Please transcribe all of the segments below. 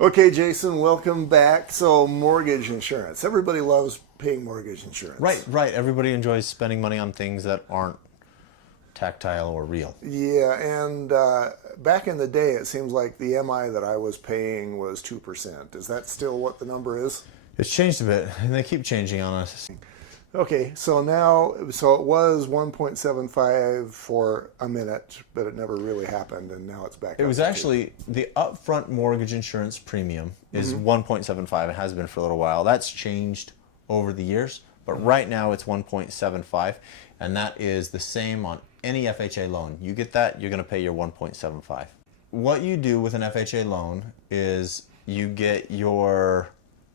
Okay, Jason, welcome back. So, mortgage insurance. Everybody loves paying mortgage insurance. Right. Everybody enjoys spending money on things that aren't tactile or real. Yeah, and back in the day, it seems like the MI that I was paying was 2%. Is that still what the number is? It's changed a bit, and they keep changing on us. Okay, so it was 1.75 for a minute, but it never really happened, and now it's back It up was to actually the upfront mortgage insurance premium is 1.75. It has been for a little while. That's changed over the years, but right now it's 1.75, and that is the same on any FHA loan. You get that, you're going to pay your 1.75. What you do with an FHA loan is you get your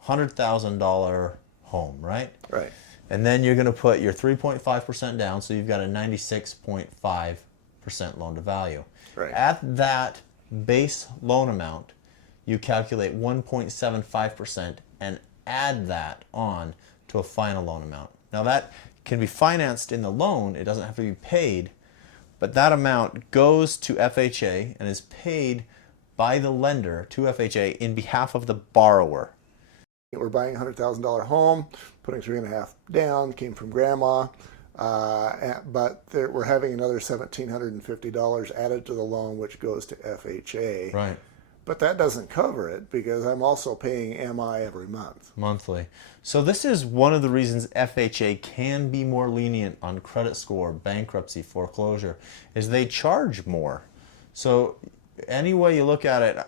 $100,000 home, right? Right. And then you're going to put your 3.5% down, so you've got a 96.5% loan to value. Right. At that base loan amount, you calculate 1.75% and add that on to a final loan amount. Now that can be financed in the loan, it doesn't have to be paid, but that amount goes to FHA and is paid by the lender to FHA in behalf of the borrower. We're buying a $100,000 home, putting 3.5 down, came from grandma, but we're having another $1,750 added to the loan, which goes to FHA. Right. But that doesn't cover it because I'm also paying MI every month. Monthly. So this is one of the reasons FHA can be more lenient on credit score, bankruptcy, foreclosure, is they charge more. So any way you look at it,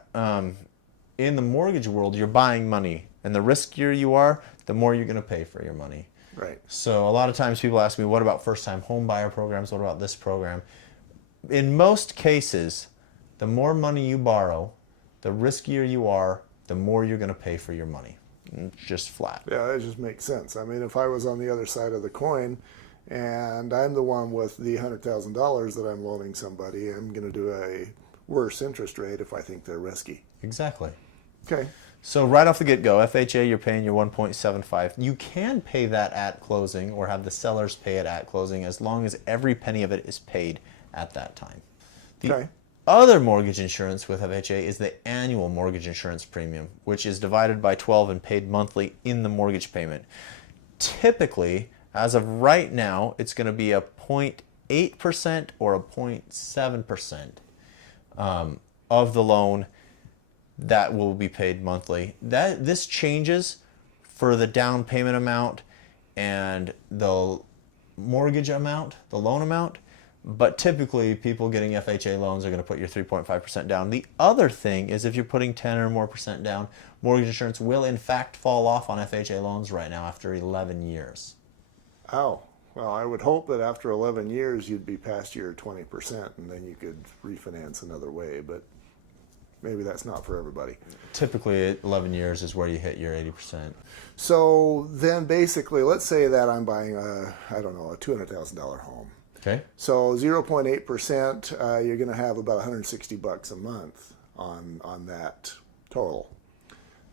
in the mortgage world, you're buying money. And the riskier you are, the more you're going to pay for your money. Right. So a lot of times people ask me, what about first-time home buyer programs? What about this program? In most cases, the more money you borrow, the riskier you are, the more you're going to pay for your money. Just flat. Yeah, that just makes sense. I mean, if I was on the other side of the coin and I'm the one with the $100,000 that I'm loaning somebody, I'm going to do a worse interest rate if I think they're risky. Exactly. Okay. So right off the get-go, FHA, you're paying your 1.75. You can pay that at closing or have the sellers pay it at closing as long as every penny of it is paid at that time. The other mortgage insurance with FHA is the annual mortgage insurance premium, which is divided by 12 and paid monthly in the mortgage payment. Typically, as of right now, it's going to be a 0.8% or a 0.7% of the loan that will be paid monthly. This changes for the down payment amount and the mortgage amount, the loan amount, but typically people getting FHA loans are going to put your 3.5% down. The other thing is if you're putting 10 or more percent down, mortgage insurance will in fact fall off on FHA loans right now after 11 years. Oh, well, I would hope that after 11 years you'd be past your 20% and then you could refinance another way, but maybe that's not for everybody. Typically 11 years is where you hit your 80%. So then basically, let's say that I'm buying a $200,000 home. Okay. So 0.8%, you're going to have about 160 bucks a month on that total.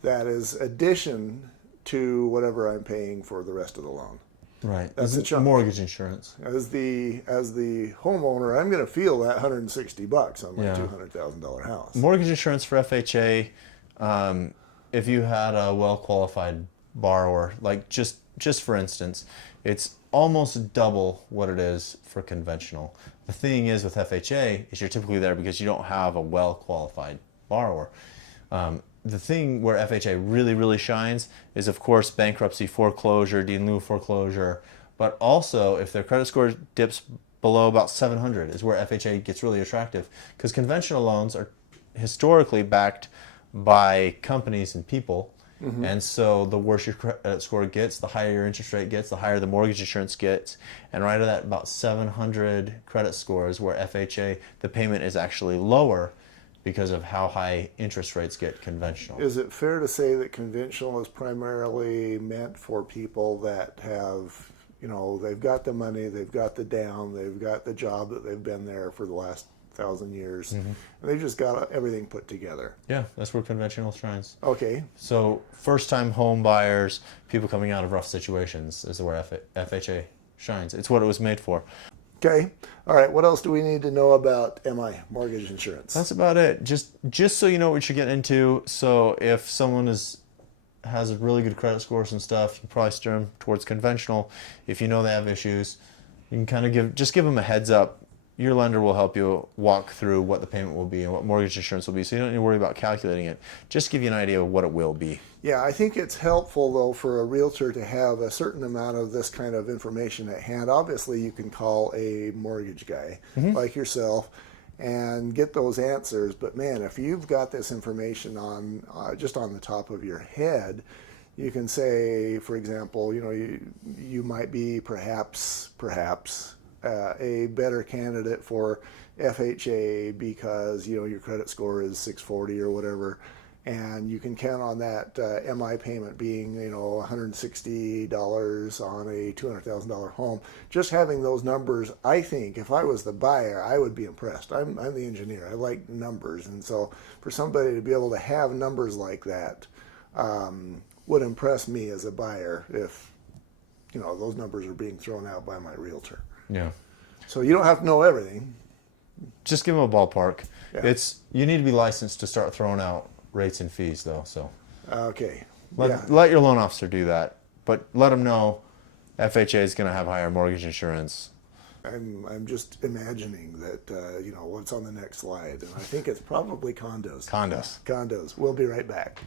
That is addition to whatever I'm paying for the rest of the loan. Right. That's the chunk. Mortgage insurance. As the homeowner, I'm going to feel that 160 bucks on my $200,000 house. Mortgage insurance for FHA, if you had a well-qualified borrower, like just for instance, it's almost double what it is for conventional. The thing is with FHA is you're typically there because you don't have a well-qualified borrower. The thing where FHA really shines is, of course, bankruptcy, foreclosure, deed in lieu foreclosure, but also if their credit score dips below about 700 is where FHA gets really attractive, because conventional loans are historically backed by companies and people, and so the worse your credit score gets, the higher your interest rate gets, the higher the mortgage insurance gets, and right at that about 700 credit scores where FHA, the payment is actually lower because of how high interest rates get conventional. Is it fair to say that conventional is primarily meant for people that have, they've got the money, they've got the down, they've got the job that they've been there for the last 1,000 years, and they've just got everything put together? Yeah, that's where conventional shines. Okay. So first-time home buyers, people coming out of rough situations is where FHA shines. It's what it was made for. Okay. All right. What else do we need to know about MI, mortgage insurance? That's about it. Just so you know what you're getting into. So if someone has a really good credit scores and stuff, you can probably steer them towards conventional. If you know they have issues, you can kind of give them a heads up. Your lender will help you walk through what the payment will be and what mortgage insurance will be, so you don't need to worry about calculating it. Just give you an idea of what it will be. Yeah, I think it's helpful, though, for a realtor to have a certain amount of this kind of information at hand. Obviously, you can call a mortgage guy like yourself and get those answers. But man, if you've got this information on just on the top of your head, you can say, for example, you might be perhaps a better candidate for FHA because your credit score is 640 or whatever, and you can count on that MI payment being $160 on a $200,000 home. Just having those numbers, I think if I was the buyer, I would be impressed. I'm the engineer. I like numbers, and so for somebody to be able to have numbers like that would impress me as a buyer if those numbers are being thrown out by my realtor. Yeah. So you don't have to know everything. Just give them a ballpark. Yeah. You need to be licensed to start throwing out rates and fees, though. So Okay. let your loan officer do that, but let them know FHA is going to have higher mortgage insurance. I'm just imagining that what's on the next slide, and I think it's probably condos. Condos. Condos. We'll be right back.